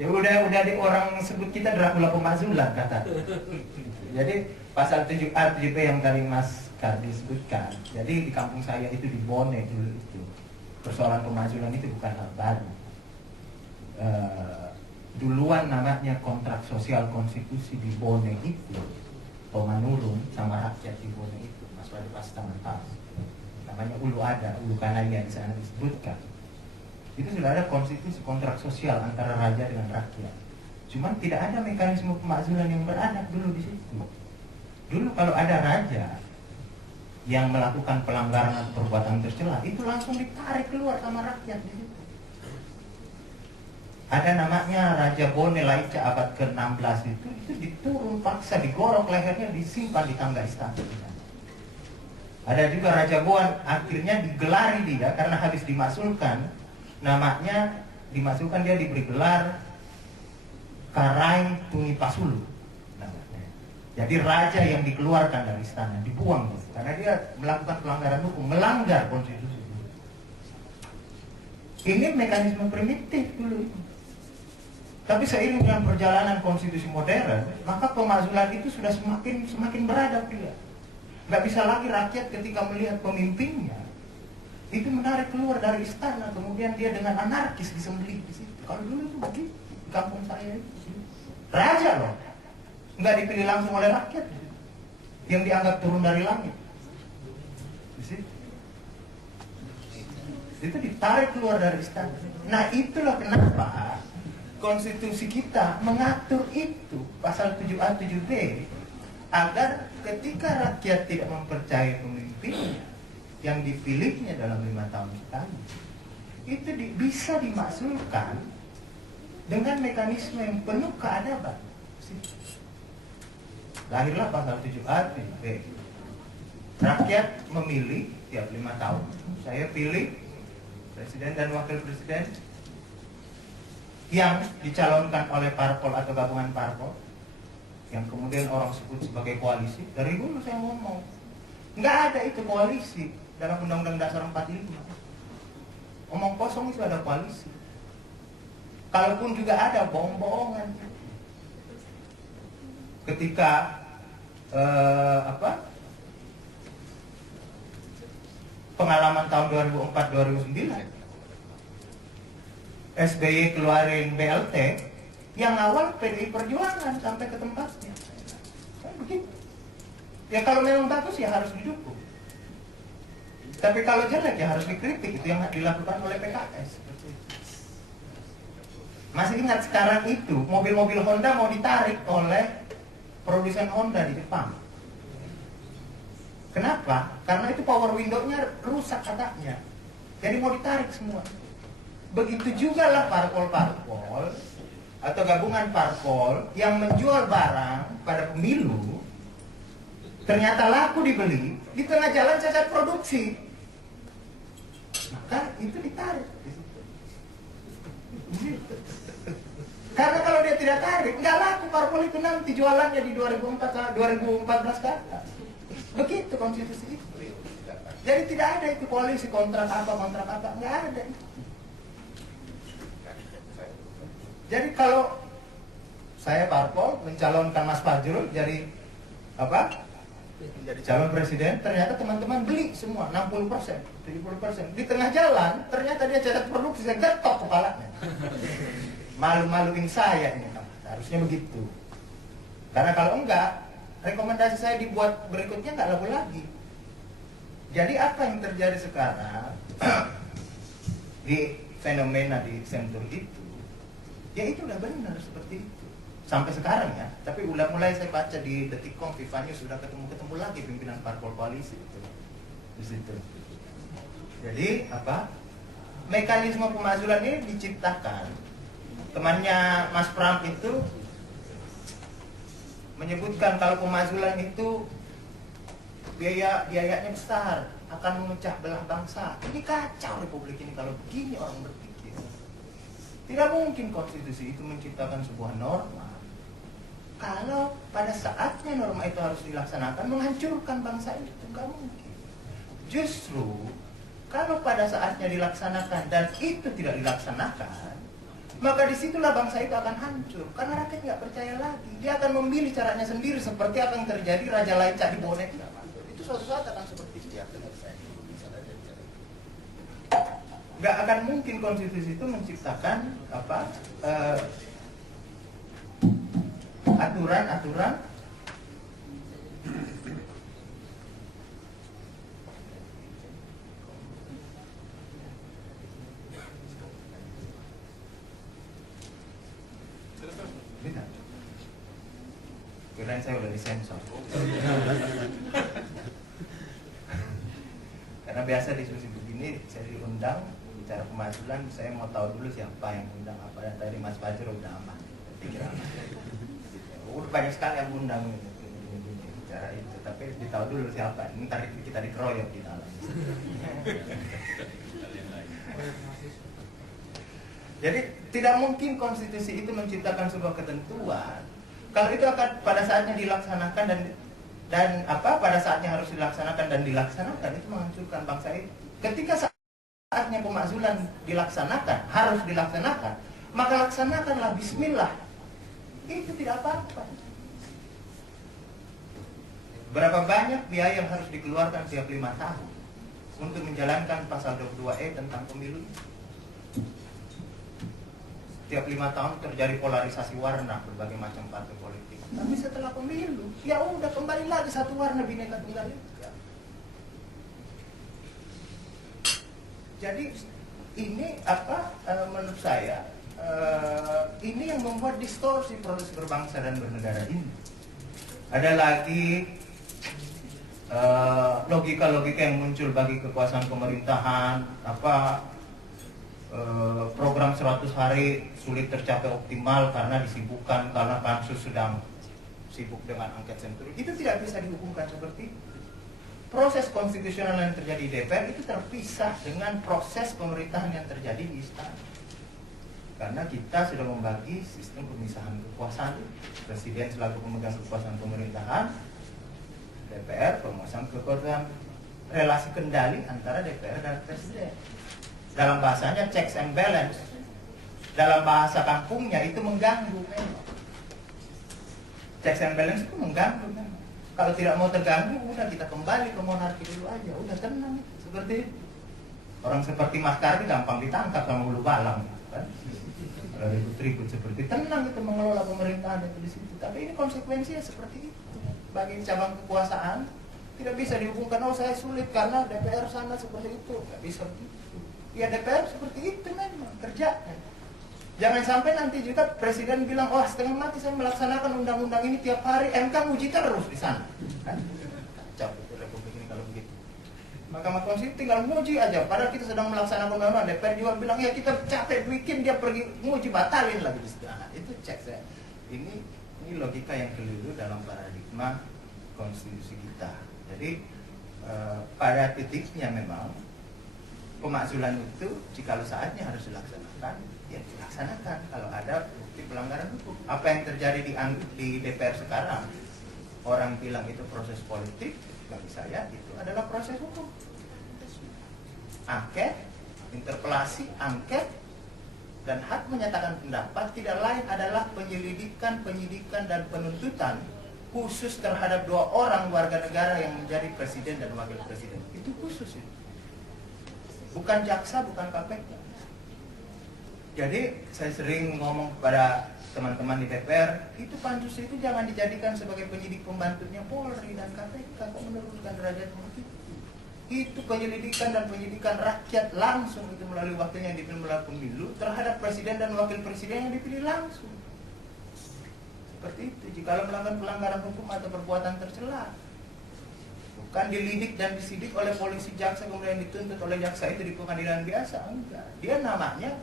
Ya udah di orang sebut kita Dracula pemakzulan kata. Jadi pasal 7A 7B yang tadi Mas Kardi sebutkan. Jadi di kampung saya itu di Bone dulu itu persoalan pemakzulan itu bukan hal baru. Duluan namanya kontrak sosial konstitusi di Bone itu pemanurun sama rakyat di Bone itu Mas Wadi pasti tahu. Namanya Ulu Ada, Ulu Kanaya di sana disebutkan. Itu sudah ada konstitusi kontrak sosial antara raja dengan rakyat. Cuman tidak ada mekanisme pemakzulan yang beradab dulu di situ. Dulu kalau ada raja yang melakukan pelanggaran atau perbuatan tercela, itu langsung ditarik keluar sama rakyat di situ. Ada namanya Raja Bone Laica abad ke-16 itu diturun paksa, digorok lehernya, disimpan di tangga istana. Ada juga Raja Boan, akhirnya digelari dia karena habis dimasukkan. Namanya dimasukkan, dia diberi gelar Karai Tuni Pasulu. Jadi raja yang dikeluarkan dari istana, dibuang karena dia melakukan pelanggaran hukum, melanggar konstitusi. Ini mekanisme primitif dulu. Tapi seiring dengan perjalanan konstitusi modern, maka pemakzulan itu sudah semakin beradab dia. Nggak bisa lagi rakyat ketika melihat pemimpinnya itu menarik keluar dari istana, kemudian dia dengan anarkis disembelih di situ. Kalau dulu itu begitu, di kampung saya itu raja loh, nggak dipilih langsung oleh rakyat, yang dianggap turun dari langit. Di situ. Itu ditarik keluar dari istana. Nah itulah kenapa konstitusi kita mengatur itu pasal 7A 7B agar ketika rakyat tidak mempercayai pemimpinnya yang dipilihnya dalam 5 tahun sekali, itu bisa dimaksulkan dengan mekanisme yang penuh keadaban. Lahirlah pasal 7A 7B. Rakyat memilih tiap 5 tahun. Saya pilih presiden dan wakil presiden yang dicalonkan oleh parpol atau gabungan parpol, yang kemudian orang sebut sebagai koalisi. Dari dulu saya ngomong, nggak ada itu koalisi dalam Undang-Undang Dasar 45. Omong kosong itu ada koalisi. Kalaupun juga ada bohong-bohongan. Ketika pengalaman tahun 2004-2009, SBY keluarin BLT, yang awal PDI Perjuangan sampai ke tempatnya. Begitu. Ya kalau memang bagus ya harus didukung. Tapi kalau jelek ya harus dikritik. Itu yang dilakukan oleh PKS. Masih ingat sekarang itu mobil-mobil Honda mau ditarik oleh produsen Honda di Jepang. Kenapa? Karena itu power window-nya rusak katanya. Jadi mau ditarik semua. Begitu juga lah parpol-parpol atau gabungan parpol yang menjual barang pada pemilu, ternyata laku dibeli, di tengah jalan cacat produksi, maka itu ditarik. Karena kalau dia tidak tarik, nggak laku parpol itu nanti jualannya di 2014 ke atas. Begitu konstitusi itu. Jadi tidak ada itu koalisi kontrak apa, nggak ada. Jadi kalau saya parpol mencalonkan Mas Fajrul jadi menjadi calon presiden, ternyata teman-teman beli semua 60%, 70%. Di tengah jalan ternyata dia catat produksi, saya getok kepalanya. Malu-maluin saya ini, harusnya begitu. Karena kalau enggak, rekomendasi saya dibuat berikutnya nggak laku lagi. Jadi apa yang terjadi sekarang di fenomena di Sentul itu, ya itu udah benar seperti itu sampai sekarang ya. Tapi udah mulai saya baca di Detikcom, Viva News sudah ketemu lagi pimpinan parpol koalisi itu di situ. Jadi mekanisme pemakzulan ini diciptakan. Temannya Mas Pram itu menyebutkan kalau pemakzulan itu biayanya besar, akan memecah belah bangsa. Ini kacau Republik ini kalau begini orang berpikir. Tidak mungkin konstitusi itu menciptakan sebuah norma kalau pada saatnya norma itu harus dilaksanakan menghancurkan bangsa itu. Tidak mungkin. Justru kalau pada saatnya dilaksanakan dan itu tidak dilaksanakan, maka disitulah bangsa itu akan hancur. Karena rakyat nggak percaya lagi. Dia akan memilih caranya sendiri, seperti apa yang terjadi Raja Laika di bonek. Itu suatu saat akan seperti itu ya, menurut saya. Nggak akan mungkin konstitusi itu menciptakan aturan-aturan kirain saya udah disensor. Karena biasa diskusi begini saya diundang bicara pemakzulan, saya mau tahu dulu siapa yang undang apa. Dan tadi Mas Fajro udah aman, pikir aman. Udah banyak sekali yang undang bicara itu, tapi ditahu dulu siapa. Ntar kita dikeroyok di dalam. Jadi tidak mungkin konstitusi itu menciptakan sebuah ketentuan. Kalau itu akan pada saatnya dilaksanakan dan pada saatnya harus dilaksanakan dan dilaksanakan, itu menghancurkan bangsa itu. Ketika saatnya pemakzulan dilaksanakan, harus dilaksanakan, maka laksanakanlah, bismillah. Itu tidak apa-apa. Berapa banyak biaya yang harus dikeluarkan tiap 5 tahun untuk menjalankan pasal 22E tentang pemilu? Tiap 5 tahun terjadi polarisasi warna berbagai macam partai politik. Tapi setelah pemilu, ya udah kembali lagi satu warna, Bhinneka Tunggal Ika. Jadi ini menurut saya ini yang membuat distorsi proses berbangsa dan bernegara ini. Ada lagi logika-logika yang muncul bagi kekuasaan pemerintahan, program 100 hari sulit tercapai optimal karena disibukkan, karena pansus sedang sibuk dengan angket senturi. Itu tidak bisa dihubungkan seperti itu. Proses konstitusional yang terjadi di DPR itu terpisah dengan proses pemerintahan yang terjadi di istana. Karena kita sudah membagi sistem pemisahan kekuasaan. Presiden selaku pemegang kekuasaan pemerintahan, DPR pemegang kekuasaan, relasi kendali antara DPR dan presiden. Dalam bahasanya checks and balance. Dalam bahasa kampungnya itu mengganggu memang. Checks and balance itu mengganggu memang. Kalau tidak mau terganggu, udah kita kembali ke monarki dulu aja, udah tenang. Seperti itu. Orang seperti Mas Kardi gampang ditangkap sama Hulu Balang, kan? Ribut-ribut seperti tenang itu mengelola pemerintahan itu di situ. Tapi ini konsekuensinya seperti itu. Bagi cabang kekuasaan tidak bisa dihubungkan. Oh, saya sulit karena DPR sana seperti itu, nggak bisa begitu. Ya DPR seperti itu memang kerjanya. Jangan sampai nanti juga presiden bilang, wah setengah mati saya melaksanakan undang-undang ini tiap hari, MK uji terus di sana. Kan? Kacau itu republik ini kalau begitu. Mahkamah Konstitusi tinggal nguji aja, padahal kita sedang melaksanakan undang-undang. DPR juga bilang, ya kita capek bikin, dia pergi nguji, batalin lagi di situ. Nah, itu cek saya. Ini logika yang keliru dalam paradigma konstitusi kita. Jadi pada titiknya memang pemakzulan itu jikalau saatnya harus dilaksanakan, ya dilaksanakan kalau ada bukti pelanggaran hukum. Apa yang terjadi di DPR sekarang, orang bilang itu proses politik, bagi saya itu adalah proses hukum. Angket, interpelasi, angket, dan hak menyatakan pendapat tidak lain adalah penyelidikan, penyidikan, dan penuntutan khusus terhadap 2 orang warga negara yang menjadi presiden dan wakil presiden. Itu khusus itu. Bukan jaksa, bukan KPK. Jadi saya sering ngomong kepada teman-teman di DPR, itu pansus itu jangan dijadikan sebagai penyidik pembantunya Polri dan KPK, kok menurunkan derajat begitu. Itu penyelidikan dan penyidikan rakyat langsung itu melalui wakilnya yang dipilih melalui pemilu terhadap presiden dan wakil presiden yang dipilih langsung. Seperti itu. Jika melakukan pelanggaran hukum atau perbuatan tercela, bukan dilidik dan disidik oleh polisi, jaksa, kemudian dituntut oleh jaksa itu di pengadilan biasa, enggak. Dia namanya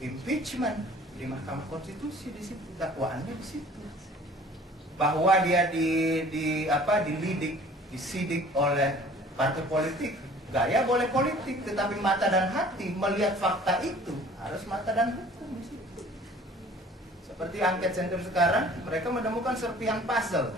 impeachment di Mahkamah Konstitusi, di situ dakwaannya di situ. Bahwa dia dilidik, disidik oleh partai politik, gaya boleh politik, tetapi mata dan hati melihat fakta itu harus mata dan hukum di situ. Seperti angket senturi sekarang, mereka menemukan serpihan puzzle